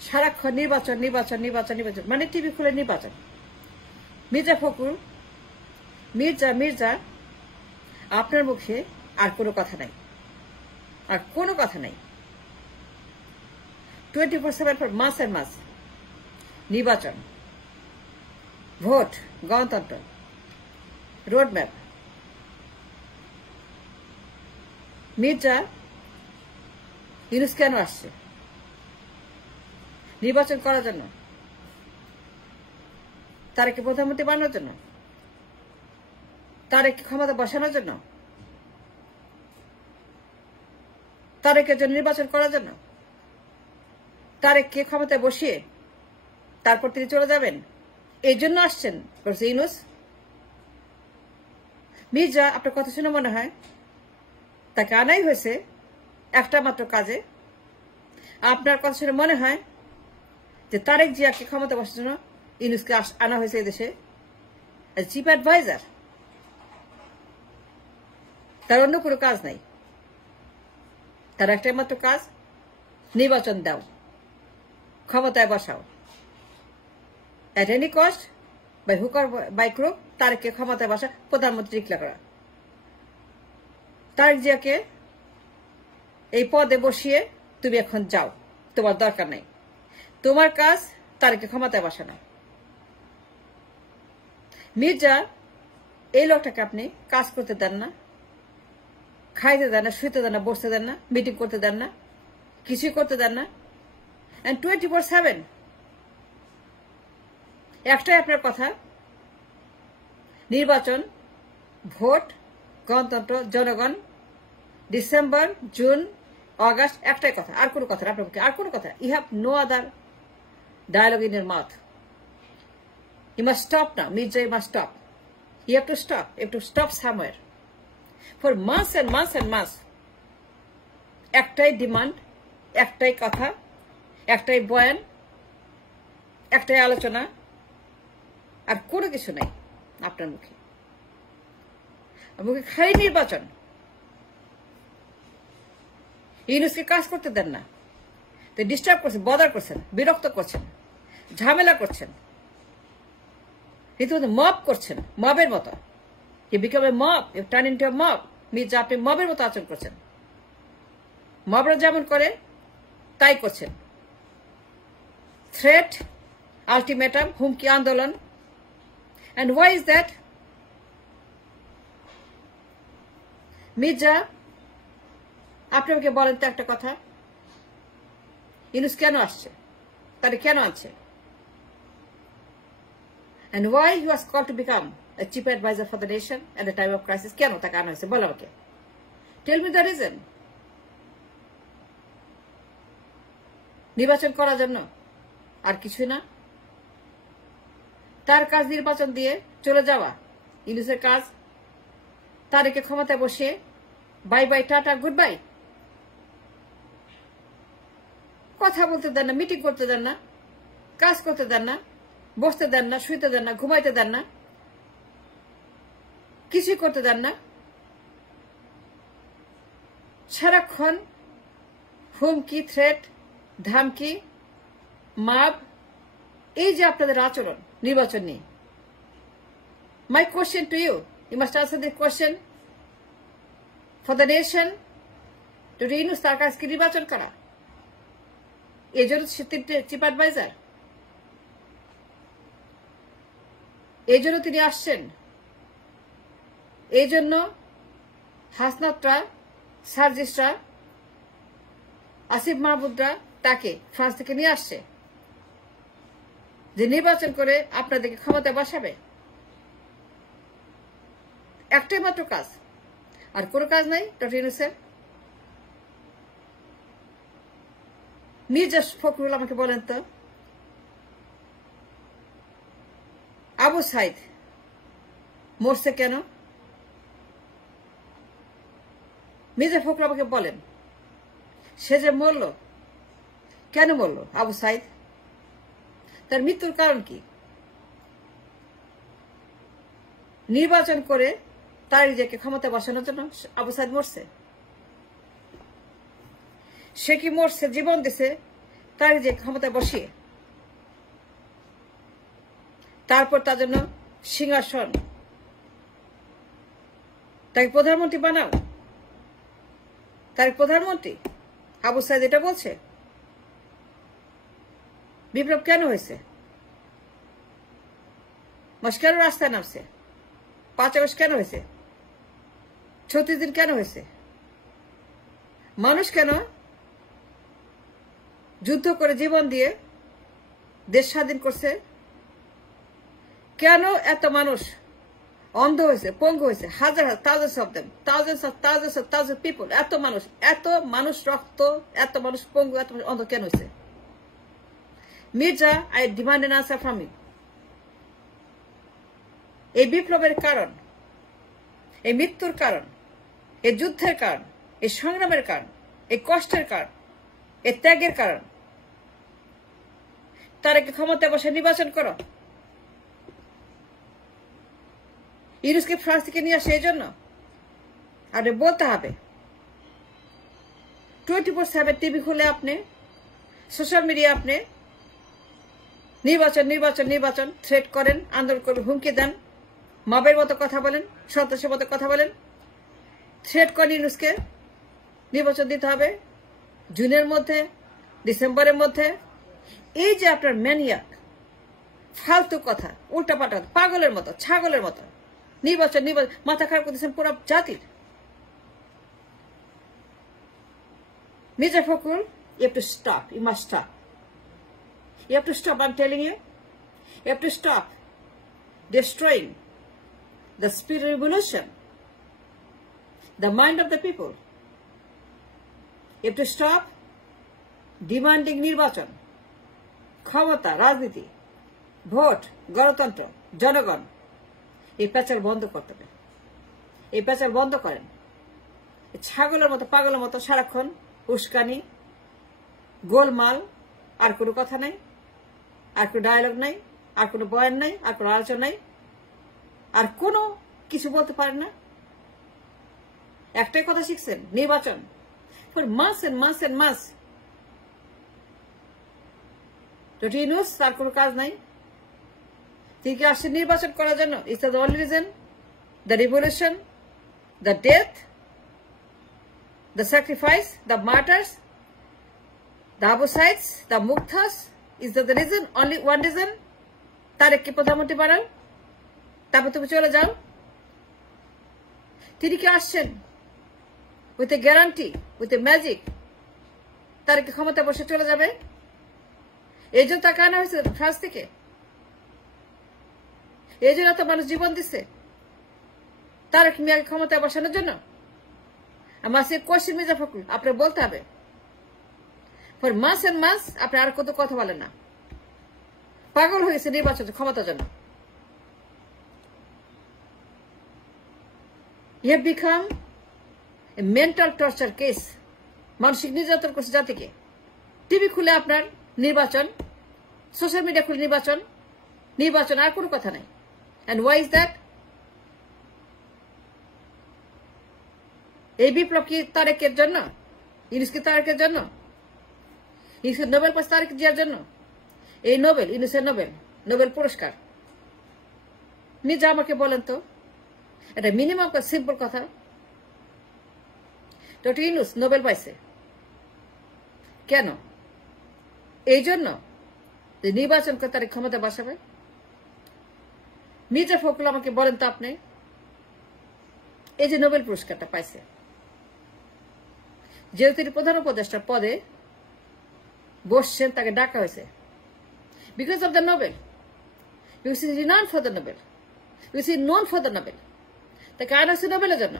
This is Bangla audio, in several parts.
সারাক্ষণ নির্বাচন নির্বাচন নির্বাচন নির্বাচন, মানে টিভি খুলে নির্বাচন। মির্জা ফখরুল, মির্জা মির্জা, আপনার মুখে আর কোনো কথা নাই, আর কোনো কথা নাই। 24/7 ফর মাস এন্ড মাস নির্বাচন, ভোট, গণতন্ত্র, রোডম্যাপ। মির্জা ইউনূস কেন আসছে? নির্বাচন করার জন্য, তারেককে প্রধানমন্ত্রী বানানোর জন্য, তারেককে ক্ষমতা বসানোর জন্য, তারেকের জন্য নির্বাচন করার জন্য, তারেককে ক্ষমতায় বসিয়ে তারপর তিনি চলে যাবেন, এই জন্য আসছেন ইউনূস। মির্জা, আপনার কথা শুনে মনে হয় তাকে আনাই হয়েছে একটা মাত্র কাজে। আপনার কথা শুনে মনে হয় যে তারেক জিয়াকে ক্ষমতা বসার জন্য ইউনূসকে আনা হয়েছে এদেশে চিফ অ্যাডভাইজার। তার অন্য কোনো কাজ নাই, তার একটাই মাত্র কাজ, নির্বাচন দাও, ক্ষমতায় বসাও, at any cost, by hook or by crook, তারেককে ক্ষমতায় বসা, প্রধানমন্ত্রী ডিক্লেয়ার করা। তারেক জিয়াকে এই পদে বসিয়ে তুমি এখন যাও, তোমার দরকার নাই, তোমার কাজ তারেককে ক্ষমতায় বসানো। মির্জা, এই লোকটাকে আপনি কাজ করতে দেন না, খাইতে দেন না, শুইতে দেন না, বসতে দেন না, মিটিং করতে দেন না, কিছুই করতে দেন না। এন্ড 24/7 একটাই আপনার কথা, নির্বাচন, ভোট, গণতন্ত্র, জনগণ, ডিসেম্বর, জুন, অগাস্ট, একটাই কথা, আর কোনো কথা আপনার পক্ষে, আর কোনো কথা। You have no other dialogue in your mouth. You must stop now, Mirza, you must stop. You have to stop, you have to stop somewhere. For months and months and months একটাই ডিমান্ড, একটাই কথা, একটাই বয়ান, একটাই আলোচনা, আর কোনো কিছু নাই আপনার মুখে। মুখে খালি নির্বাচন। ইউনূসকে কাজ করতে দেন না, তো ডিস্টার্ব করছেন, বদার করছেন, বিরক্ত করছেন, ঝামেলা করছেন, রীতিমতো মব করছেন, মবের মতো। You become a mob, you turn into a mob. Mirza, আপনি মবের মতো আচরণ করছেন, মবরা যেমন করে তাই করছেন। থ্রেট, আলটিমেটাম, হুমকি, আন্দোলন। And why is that? Mirza, আপনি আমাকে বলেন তো একটা কথা, ইউনূস কেন আসছে, তাহলে কেন আনছে? And why he was called to become a chief advisor for the nation at the time of crisis? কেন তাকে আনা হয়েছে, বলো আমাকে। Tell me the reason. নির্বাচন করার জন্য, আর কিছুই না। তার কাজ নির্বাচন দিয়ে চলে যাওয়া, ইউনূসের কাজ তারেককে ক্ষমতায় বসে bye bye, tata, good bye. কথা বলতে দেন না, মিটিং করতে দেন না, কাজ করতে দেন না, বসতে দেন না, শুইতে দেন না, ঘুমাইতে দেন না, কিছুই করতে দেন না। সারাক্ষণ হুমকি, থ্রেট, ধামকি, মাব, এই যে আপনাদের আচরণ নির্বাচন নিয়ে। My question to you, you must answer this question for the nation. Yunus তার কাজকে নির্বাচন করা, এই জন্য চিফ অ্যাডভাইজার, এই জন্য তিনি আসছেন, এই জন্য হাসনাতরা, সার্জিসরা, আসিফ মাহমুদরা তাকে ফ্রান্স থেকে নিয়ে আসছে যে নির্বাচন করে আপনাদেরকে ক্ষমতায় বসাবে। একটাই মাত্র কাজ, আর কোনো কাজ নাই ডক্টর ইউনূসের। মির্জা ফখরুল, আমাকে বলেন তো, আবু সাইদ মরছে কেন? মির্জা ফখরুল আমাকে বলেন, সে যে মরল, কেন মরল আবু সাইদ? তার মৃত্যুর কারণ কি? নির্বাচন করে তার নিজেকে ক্ষমতা বসানোর জন্য আবু সাইদ মরছে। সে কি মরছে, জীবন দিছে তার যে ক্ষমতায় বসিয়ে তারপর তার জন্য সিংহাসন, তাকে প্রধানমন্ত্রী বানাও। তার প্রধানমন্ত্রী আবু সাইদ এটা বলছে। বিপ্লব কেন হয়েছে? মানুষ কেন রাস্তায় নামছে? 5 আগস্ট কেন হয়েছে? 36 দিন কেন হয়েছে? মানুষ কেন যুদ্ধ করে জীবন দিয়ে দেশ স্বাধীন করছে? কেন এত মানুষ অন্ধ হয়েছে, পঙ্গু হয়েছে? হাজার হাজার, thousands of them, thousands people, এত মানুষ রক্ত, এত মানুষ পঙ্গু, এত মানুষ অন্ধ কেন হয়েছে? Mirza, I demand an answer from you. এই বিপ্লবের কারণ, এই মৃত্যুর কারণ, এই যুদ্ধের কারণ, এই সংগ্রামের কারণ, এই কষ্টের কারণ, এই ত্যাগের কারণ, তারেকে ক্ষমতায় বসে নির্বাচন করো। ইউনুসকে ফ্রান্স থেকে নিয়ে আসে এই জন্য আপনি বলতে হবে। 24/7 টিভি খুলে আপনি, সোশ্যাল মিডিয়া আপনি নির্বাচন থ্রেট করেন, আন্দোলন করে হুমকি দেন, মবের মতো কথা বলেন, সন্ত্রাসের মতো কথা বলেন, থ্রেট করেন ইউনুসকে নির্বাচন দিতে হবে জুনের মধ্যে, ডিসেম্বরের মধ্যে। এই যে আপনার ম্যানিয়াক ফালতু কথা, উল্টাপাল্টা, পাগলের মতো, ছাগলের মতো নির্বাচন মাথা খারাপ করতেছেন পুরো জাতির। Mirza Fakhrul, you have to stop. You must stop. You have to stop, I'm telling you. You have to stop destroying the spirit of revolution, the mind of the people. You have to stop demanding নির্বাচন, ক্ষমতা, রাজনীতি, ভোট, গণতন্ত্র, জনগণ। এই প্যাচাল বন্ধ করতে হবে। এই প্যাচাল বন্ধ করেন। ছাগলের মতো, পাগলের মতো সারাক্ষণ উস্কানি, গোলমাল, আর কোনো কথা নাই, আর কোনো ডায়লগ নাই, আর কোনো বয়ান নাই, আর কোনো আলোচনা নাই, আর কোনো কিছু বলতে পারেন না। একটাই কথা শিখছেন, নির্বাচন। For months and months and months doctor Yunus, তার কোনো কাজ নাই। তিনি কি আসছেন নির্বাচন করার জন্য? It's the only reason. The revolution, the death, the sacrifice, the martyrs, the Abu Sayeds, the Mugdhas, is the reason, only one reason. তারেককে প্রধানমন্ত্রী বানান, তারপর তুমি চলে যাও। তিনি কি আসছেন with a guarantee, with a magic তারেককে ক্ষমতা বসে চলে যাবে? এই জন্য তাকে আনা হয়েছে ফ্রান্স থেকে। এই জন্য এত মানুষ জীবন দিচ্ছে তারেক মিয়াকে ক্ষমতায় বসানোর জন্য। আমার সে কোশ্চেন মির্জা ফখরুল, আপনার বলতে হবে। ফর মাস এন্ড মাস আপনি আর কত কথা বলেন না। পাগল হয়েছে নির্বাচন ক্ষমতার জন্য। You have become a mental torture case. মানসিক নির্যাতন করছে জাতিকে। টিভি খুলে আপনার নির্বাচন, সোশ্যাল মিডিয়া খুলে নির্বাচন, আর কোনো কথা নাই। And why is that? এই বিপ্লব কি তারেকের জন্য? ইউনূস কি তারেকের জন্য? ইউনূসের নোবেল পাস তারেক জিয়ার জন্য? এই নোবেল, ইউনূসের নোবেল পুরস্কার। মির্জা আমাকে বলেন তো, এটা মিনিমাম সিম্পল কথা। ডক্টর ইউনূস নোবেল পাইছে কেন? এই জন্য যে নির্বাচন করে তার ক্ষমতা বসাবে। মির্জা ফখরুল আমাকে বলেন তো আপনি, এই যে নোবেল পুরস্কারটা পাইছে, যেহেতু তিনি প্রধান উপদেষ্টার পদে বসছেন, তাকে ডাকা হয়েছে because of the Nobel, because is renowned for the Nobel, because is known for the Nobel. তাকে আনা হয়েছে নোবেলের জন্য।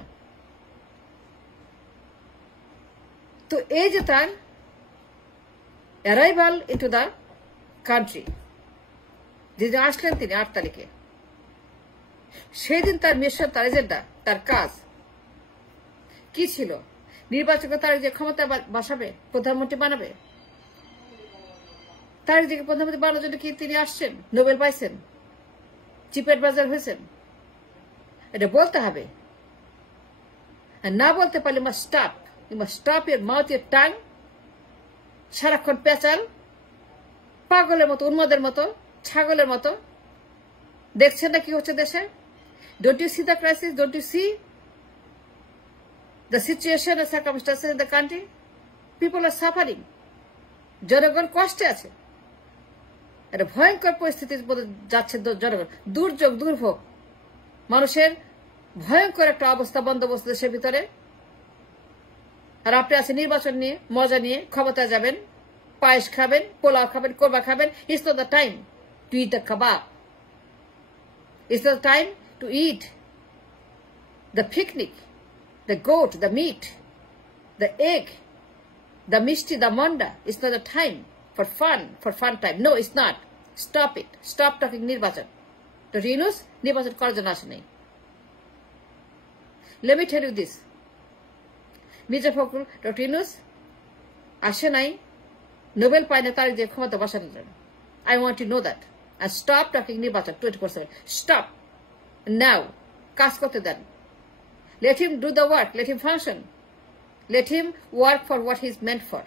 তো এই যে তার অ্যারাইভাল ইনটু দ্য কান্ট্রি, যেদিন আসলেন তিনি 8 তারিখে, সেই দিন তার মিশন, তার এজেন্ডা, তার কাজ কি ছিল? নির্বাচন তার যে ক্ষমতা বসাবে, প্রধানমন্ত্রী বানাবে। তার যে প্রধানমন্ত্রী বানানোর জন্য কি তিনি আসছেন? নোবেল পাইছেন, চিফ অ্যাডভাইজার হয়েছেন। এটা বলতে হবে। আর না বলতে পারলে you must stop your mouth, your tongue. সারাক্ষণ পেঁচাল, পাগলের মতো, উন্মাদের মতো, ছাগলের মতো। দেখছেন না কি হচ্ছে দেশে? Don't you see the crisis? Don't you see the situation and circumstances in the country? People are suffering. জনগণ কষ্টে আছে। একটা ভয়ঙ্কর পরিস্থিতির মধ্যে যাচ্ছে জনগণ। দুর্যোগ, দুর্ভোগ, মানুষের ভয়ঙ্কর একটা অবস্থা, বন্দোবস্ত দেশের ভিতরে। আর আপনি আছেন নির্বাচন নিয়ে, মজা নিয়ে, ক্ষমতায় যাবেন, পায়েস খাবেন, পোলাও খাবেন, কোরমা খাবেন। It's not the time to eat the kebab. It's not the time to eat the picnic, the goat, the meat, the egg, the mishti, the monda. It's not the time for fun time. No, it's not. Stop it. Stop talking নির্বাচন। Dr. Yunus নির্বাচন করার জন্য আসে নাই। Let me tell you this. Mirza Fakhrul, doctor Yunus আসে নাই নোবেল পায় না তার যে ক্ষমতা বসানোর জন্য। I want to know that. And stop talking নির্বাচন 24/7. Stop. Now. কাজ করতে দেন। Let him do the work. Let him function. Let him work for what he's meant for.